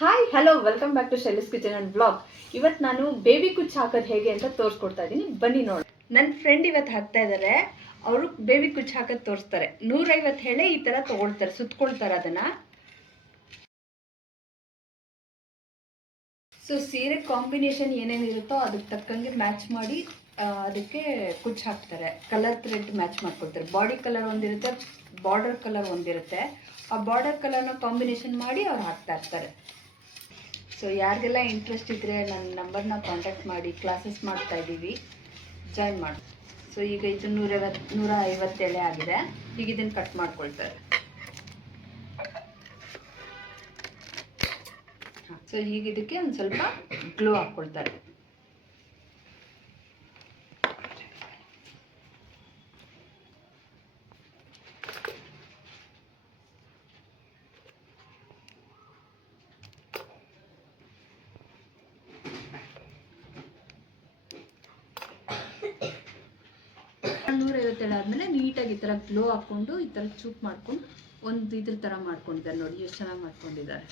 Hi hello welcome back to Shaily's kitchen and blog. ಇವತ್ತು ನಾನು baby ಕುಚ್ಚು ಹಾಕೋದು ಹೇಗೆ ಅಂತ ತೋರಿಸ್ಕೊಡ್ತಾ ಇದ್ದೀನಿ, ಬನ್ನಿ ನೋಡಿ. ನನ್ನ ಫ್ರೆಂಡ್ ಇವತ್ತು ಹಾಕ್ತಾ ಇದ್ದಾರೆ. ಅವರು ಬೇಬಿ ಕುಚ್ಚು ಹಾಕೋದು ತೋರಿಸ್ತಾರೆ. 150 ಹೇಳೆ ಈ ಥರ ತೊಗೊಳ್ತಾರೆ, ಸುತ್ಕೊಳ್ತಾರೆ ಅದನ್ನು. ಸೊ ಸೀರೆ ಕಾಂಬಿನೇಷನ್ ಏನೇನಿರುತ್ತೋ ಅದಕ್ಕೆ ತಕ್ಕಂಗೆ ಮ್ಯಾಚ್ ಮಾಡಿ ಅದಕ್ಕೆ ಕುಚ್ಚು ಹಾಕ್ತಾರೆ. ಕಲರ್ ಥ್ರೆಡ್ ಮ್ಯಾಚ್ ಮಾಡ್ಕೊಳ್ತಾರೆ. ಬಾಡಿ ಕಲರ್ ಒಂದಿರುತ್ತೆ, ಬಾರ್ಡರ್ ಕಲರ್ ಒಂದಿರುತ್ತೆ. ಆ ಬಾರ್ಡರ್ ಕಲರ್ನ ಕಾಂಬಿನೇಷನ್ ಮಾಡಿ ಅವ್ರು ಹಾಕ್ತಾ ಇರ್ತಾರೆ. ಸೊ ಯಾರಿಗೆಲ್ಲ ಇಂಟ್ರೆಸ್ಟ್ ಇದ್ದರೆ ನನ್ನ ನಂಬರ್ನ ಕಾಂಟ್ಯಾಕ್ಟ್ ಮಾಡಿ, ಕ್ಲಾಸಸ್ ಮಾಡ್ತಾ ಇದ್ದೀವಿ, ಜಾಯಿನ್ ಮಾಡಿ. ಸೊ ಈಗ ಇದು 150 ಎಳೆ ಆಗಿದೆ. ಈಗ ಇದನ್ನು ಕಟ್ ಮಾಡ್ಕೊಳ್ತಾರೆ. ಸೊ ಈಗ ಇದಕ್ಕೆ ಒಂದು ಸ್ವಲ್ಪ ಗ್ಲೂ ಹಾಕ್ಕೊಳ್ತಾರೆ. ಆದಮೇಲೆ ನೀಟಾಗಿ ಈ ಥರ ಗ್ಲೋ ಹಾಕ್ಕೊಂಡು ಈ ಥರ ಚೂಪ್ ಮಾಡ್ಕೊಂಡು ಒಂದು ಇದ್ರ ಥರ ಮಾಡ್ಕೊಂಡಿದ್ದಾರೆ. ನೋಡಿ ಎಷ್ಟು ಚೆನ್ನಾಗಿ ಮಾಡ್ಕೊಂಡಿದ್ದಾರೆ.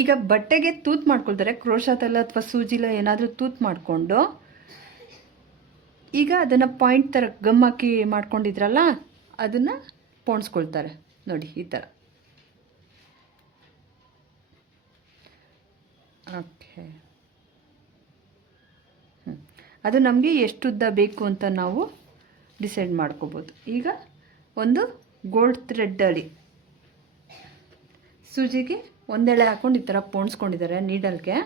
ಈಗ ಬಟ್ಟೆಗೆ ತೂತ್ ಮಾಡ್ಕೊಳ್ತಾರೆ. ಕ್ರೋಶಾತಲ್ಲ ಅಥವಾ ಸೂಜಿಲ ಏನಾದರೂ ತೂತ್ ಮಾಡಿಕೊಂಡು ಈಗ ಅದನ್ನು ಪಾಯಿಂಟ್ ಥರ ಗಮ್ ಹಾಕಿ ಮಾಡ್ಕೊಂಡಿದ್ರಲ್ಲ ಅದನ್ನು ಪೋಣಿಸ್ಕೊಳ್ತಾರೆ. ನೋಡಿ ಈ ಥರ. ಓಕೆ, ಅದು ನಮಗೆ ಎಷ್ಟು ಉದ್ದ ಬೇಕು ಅಂತ ನಾವು ಡಿಸೈಡ್ ಮಾಡ್ಕೋಬೋದು. ಈಗ ಒಂದು ಗೋಲ್ಡ್ ಥ್ರೆಡ್ಡಲ್ಲಿ ಸೂಜಿಗೆ ಒಂದೆಳೆ ಹಾಕ್ಕೊಂಡು ಈ ಥರ ಪೋಣಿಸ್ಕೊಂಡಿದ್ದಾರೆ ನೀಡಲ್ಗೆ.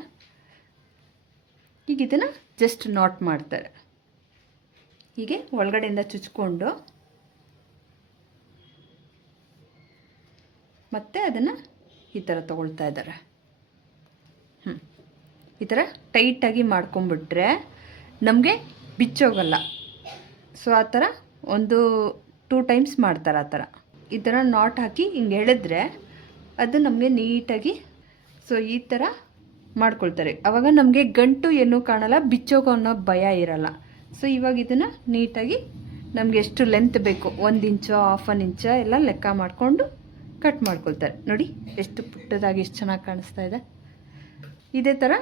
ಈಗ ಇದನ್ನು ಜಸ್ಟ್ ನಾಟ್ ಮಾಡ್ತಾರೆ. ಹೀಗೆ ಒಳಗಡೆಯಿಂದ ಚುಚ್ಕೊಂಡು ಮತ್ತೆ ಅದನ್ನು ಈ ಥರ ತೊಗೊಳ್ತಾ ಇದ್ದಾರೆ. ಈ ಥರ ಟೈಟಾಗಿ ಮಾಡ್ಕೊಂಬಿಟ್ರೆ ನಮಗೆ ಬಿಚ್ಚೋಗಲ್ಲ. ಸೊ ಆ ಥರ ಒಂದು 2 ಟೈಮ್ಸ್ ಮಾಡ್ತಾರೆ. ಆ ಥರ ಈ ಥರ ನಾಟ್ ಹಾಕಿ ಹಿಂಗೆ ಎಳೆದ್ರೆ ಅದು ನಮಗೆ ನೀಟಾಗಿ ಸೊ ಈ ಥರ ಮಾಡ್ಕೊಳ್ತಾರೆ. ಆವಾಗ ನಮಗೆ ಗಂಟು ಏನೂ ಕಾಣಲ್ಲ, ಬಿಚ್ಚೋಗೋ ಅನ್ನೋ ಭಯ ಇರಲ್ಲ. ಸೊ ಇವಾಗ ಇದನ್ನು ನೀಟಾಗಿ ನಮಗೆ ಎಷ್ಟು ಲೆಂತ್ ಬೇಕು, 1 ಇಂಚೋ 1/2 ಇಂಚೋ ಎಲ್ಲ ಲೆಕ್ಕ ಮಾಡಿಕೊಂಡು ಕಟ್ ಮಾಡ್ಕೊಳ್ತಾರೆ. ನೋಡಿ ಎಷ್ಟು ಪುಟ್ಟದಾಗಿ ಎಷ್ಟು ಚೆನ್ನಾಗಿ ಕಾಣಿಸ್ತಾ ಇದೆ. ಇದೇ ಥರ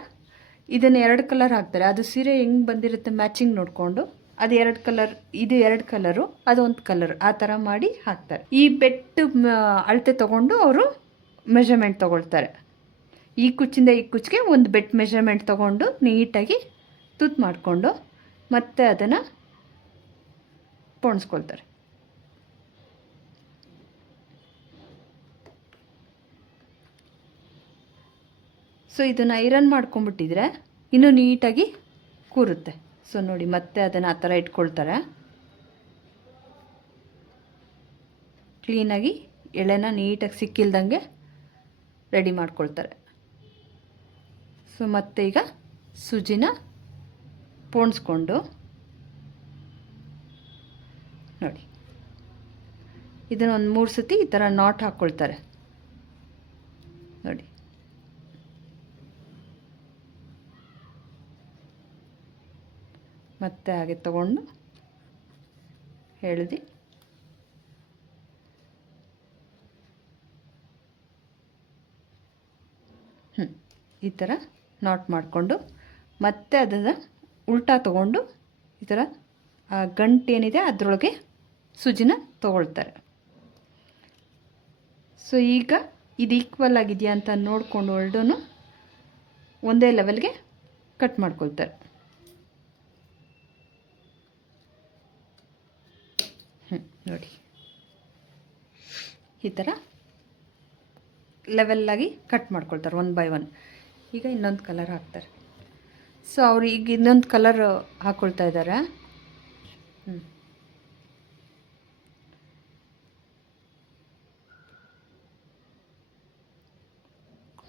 ಇದನ್ನು 2 ಕಲರ್ ಹಾಕ್ತಾರೆ. ಅದು ಸೀರೆ ಹೆಂಗೆ ಬಂದಿರುತ್ತೆ ಮ್ಯಾಚಿಂಗ್ ನೋಡಿಕೊಂಡು ಅದು 2 ಕಲರ್, ಇದು 2 ಕಲರು, ಅದು 1 ಕಲರ್, ಆ ಥರ ಮಾಡಿ ಹಾಕ್ತಾರೆ. ಈ ಬೆಟ್ಟು ಅಳತೆ ತೊಗೊಂಡು ಅವರು ಮೆಷರ್ಮೆಂಟ್ ತೊಗೊಳ್ತಾರೆ. ಈ ಕುಚ್ಚಿಂದ ಈ ಕುಚ್ಚಿಗೆ ಒಂದು ಬೆಟ್ ಮೆಷರ್ಮೆಂಟ್ ತೊಗೊಂಡು ನೀಟಾಗಿ ತೂತ್ ಮಾಡಿಕೊಂಡು ಮತ್ತೆ ಅದನ್ನು ಪೋಣಿಸ್ಕೊಳ್ತಾರೆ. ಸೊ ಇದನ್ನು ಐರನ್ ಮಾಡ್ಕೊಂಬಿಟ್ಟಿದ್ರೆ ಇನ್ನೂ ನೀಟಾಗಿ ಕೂರುತ್ತೆ. ಸೊ ನೋಡಿ ಮತ್ತೆ ಅದನ್ನು ಆ ಥರ ಇಟ್ಕೊಳ್ತಾರೆ. ಕ್ಲೀನಾಗಿ ಎಳೆನ ನೀಟಾಗಿ ಸಿಕ್ಕಿಲ್ದಂಗೆ ರೆಡಿ ಮಾಡ್ಕೊಳ್ತಾರೆ. ಸೊ ಮತ್ತೆ ಈಗ ಸೂಜಿನ ಪೋಣಿಸ್ಕೊಂಡು ನೋಡಿ ಇದನ್ನು ಒಂದು 3 ಸತಿ ಈ ಥರ ನಾಟ್ ಹಾಕ್ಕೊಳ್ತಾರೆ. ನೋಡಿ ಮತ್ತೆ ಹಾಗೆ ತಗೊಂಡು ಎಳೆದು ಈ ಥರ ನಾಟ್ ಮಾಡಿಕೊಂಡು ಮತ್ತೆ ಅದನ್ನು ಉಲ್ಟಾ ತೊಗೊಂಡು ಈ ಥರ ಆ ಗಂಟೇನಿದೆ ಅದರೊಳಗೆ ಸೂಜಿನ ತೊಗೊಳ್ತಾರೆ. ಸೊ ಈಗ ಇದು ಈಕ್ವಲ್ ಆಗಿದೆಯಾ ಅಂತ ನೋಡಿಕೊಂಡು ಎರಡೂ ಒಂದೇ ಲೆವೆಲ್ಗೆ ಕಟ್ ಮಾಡ್ಕೊಳ್ತಾರೆ. ನೋಡಿ ಈ ಥರ ಲೆವೆಲ್ಲಾಗಿ ಕಟ್ ಮಾಡ್ಕೊಳ್ತಾರೆ 1 ಬೈ 1. ಈಗ ಇನ್ನೊಂದು ಕಲರ್ ಹಾಕ್ತಾರೆ. ಸೊ ಅವರು ಈಗ ಇನ್ನೊಂದು ಕಲರ್ ಹಾಕ್ಕೊಳ್ತಾ ಇದ್ದಾರೆ.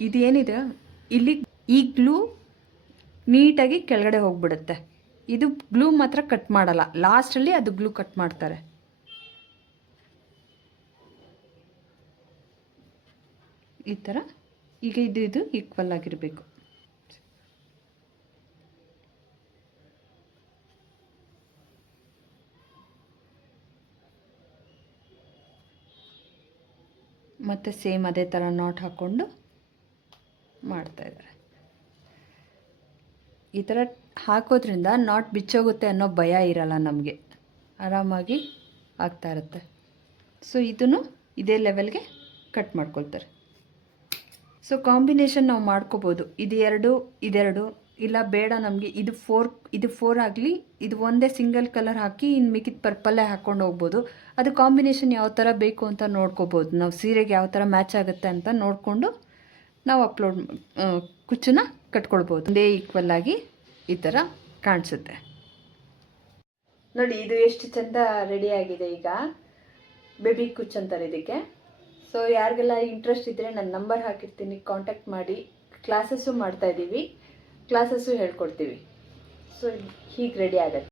ಇದೇನಿದೆ ಇಲ್ಲಿ ಈ ಗ್ಲೂ ನೀಟಾಗಿ ಕೆಳಗಡೆ ಹೋಗ್ಬಿಡುತ್ತೆ. ಇದು ಗ್ಲೂ ಮಾತ್ರ ಕಟ್ ಮಾಡಲ್ಲ, ಲಾಸ್ಟಲ್ಲಿ ಅದು ಗ್ಲೂ ಕಟ್ ಮಾಡ್ತಾರೆ. ಈ ಥರ ಈಗ ಇದು ಈಕ್ವಲ್ ಆಗಿರಬೇಕು. ಮತ್ತು ಸೇಮ್ ಅದೇ ಥರ ನಾಟ್ ಹಾಕ್ಕೊಂಡು ಮಾಡ್ತಾಯಿದ್ದಾರೆ. ಈ ಥರ ಹಾಕೋದ್ರಿಂದ ನಾಟ್ ಬಿಚ್ಚೋಗುತ್ತೆ ಅನ್ನೋ ಭಯ ಇರಲ್ಲ ನಮಗೆ, ಆರಾಮಾಗಿ ಆಗ್ತಾ ಇರುತ್ತೆ. ಸೊ ಇದನ್ನು ಇದೇ ಲೆವೆಲ್ಗೆ ಕಟ್ ಮಾಡ್ಕೊಳ್ತಾರೆ. ಸೊ ಕಾಂಬಿನೇಷನ್ ನಾವು ಮಾಡ್ಕೋಬೋದು, ಇದೆರಡು ಇಲ್ಲ ಬೇಡ ನಮಗೆ ಇದು ಫೋರ್ ಆಗಲಿ, ಇದು ಒಂದೇ ಸಿಂಗಲ್ ಕಲರ್ ಹಾಕಿ ಇನ್ನು ಮಿಕ್ಕಿದ ಪರ್ಪಲ್ಲೇ ಹಾಕ್ಕೊಂಡು ಹೋಗ್ಬೋದು. ಅದು ಕಾಂಬಿನೇಷನ್ ಯಾವ ಥರ ಬೇಕು ಅಂತ ನೋಡ್ಕೋಬೋದು. ನಾವು ಸೀರೆಗೆ ಯಾವ ಥರ ಮ್ಯಾಚ್ ಆಗುತ್ತೆ ಅಂತ ನೋಡಿಕೊಂಡು ನಾವು ಕುಚ್ಚನ್ನ ಕಟ್ಕೊಳ್ಬೋದು. ಒಂದೇ ಈಕ್ವಲ್ ಆಗಿ ಈ ಥರ ಕಾಣಿಸುತ್ತೆ ನೋಡಿ. ಇದು ಎಷ್ಟು ಚೆಂದ ರೆಡಿಯಾಗಿದೆ. ಈಗ ಬೇಬಿ ಕುಚ್ಚು ಅಂತಾರೆ ಇದಕ್ಕೆ. ಸೊ ಯಾರಿಗೆಲ್ಲ ಇಂಟ್ರೆಸ್ಟ್ ಇದ್ದರೆ ನನ್ನ ನಂಬರ್ ಹಾಕಿರ್ತೀನಿ, ಕಾಂಟ್ಯಾಕ್ಟ್ ಮಾಡಿ. ಕ್ಲಾಸಸ್ಸು ಮಾಡ್ತಾಯಿದ್ದೀವಿ, ಕ್ಲಾಸಸ್ಸು ಹೇಳ್ಕೊಡ್ತೀವಿ. ಸೊ ಹೀಗೆ ರೆಡಿ ಆಗುತ್ತೆ.